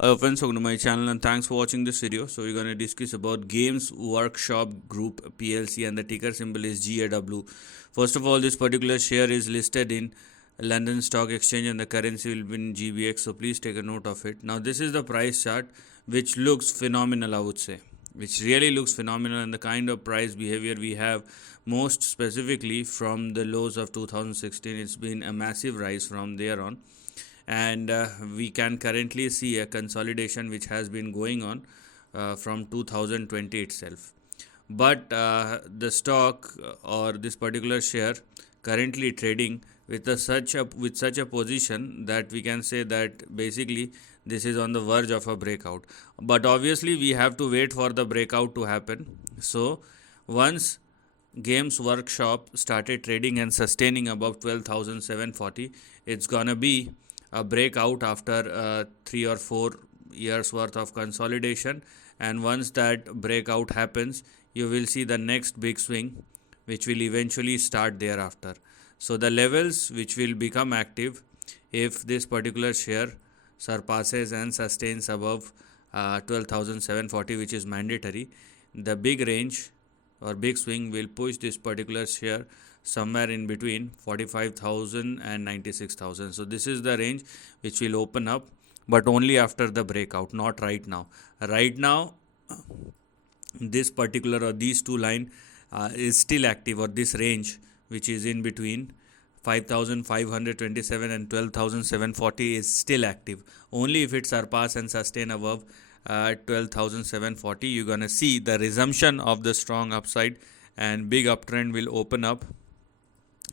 Friends, welcome to my channel and thanks for watching this video. So we're going to discuss about Games Workshop Group PLC and the ticker symbol is GAW. First of all, this particular share is listed in London Stock Exchange and the currency will be in GBX, so please take a note of it. Now this is the price chart which looks phenomenal, I would say, which really looks phenomenal, and the kind of price behavior we have most specifically from the lows of 2016. It's been a massive rise from there on, and we can currently see a consolidation which has been going on from 2020 itself. But the stock or this particular share currently trading with such a position that we can say that basically this is on the verge of a breakout. But obviously we have to wait for the breakout to happen. So once Games Workshop started trading and sustaining above 12,740, it's gonna be a breakout after 3 or 4 years worth of consolidation, and once that breakout happens, you will see the next big swing which will eventually start thereafter. So the levels which will become active if this particular share surpasses and sustains above 12,740, which is mandatory, the big range or big swing will push this particular share somewhere in between 45,000 and 96,000. So this is the range which will open up, but only after the breakout, not right now. Right now this particular or these two line is still active, or this range which is in between 5,527 and 12,740 is still active. Only if it surpass and sustain above 12,740, you're gonna see the resumption of the strong upside, and big uptrend will open up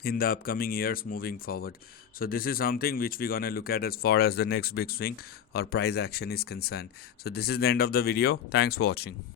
in the upcoming years moving forward. So this is something which we're gonna look at as far as the next big swing or price action is concerned. So this is the end of the video. Thanks for watching.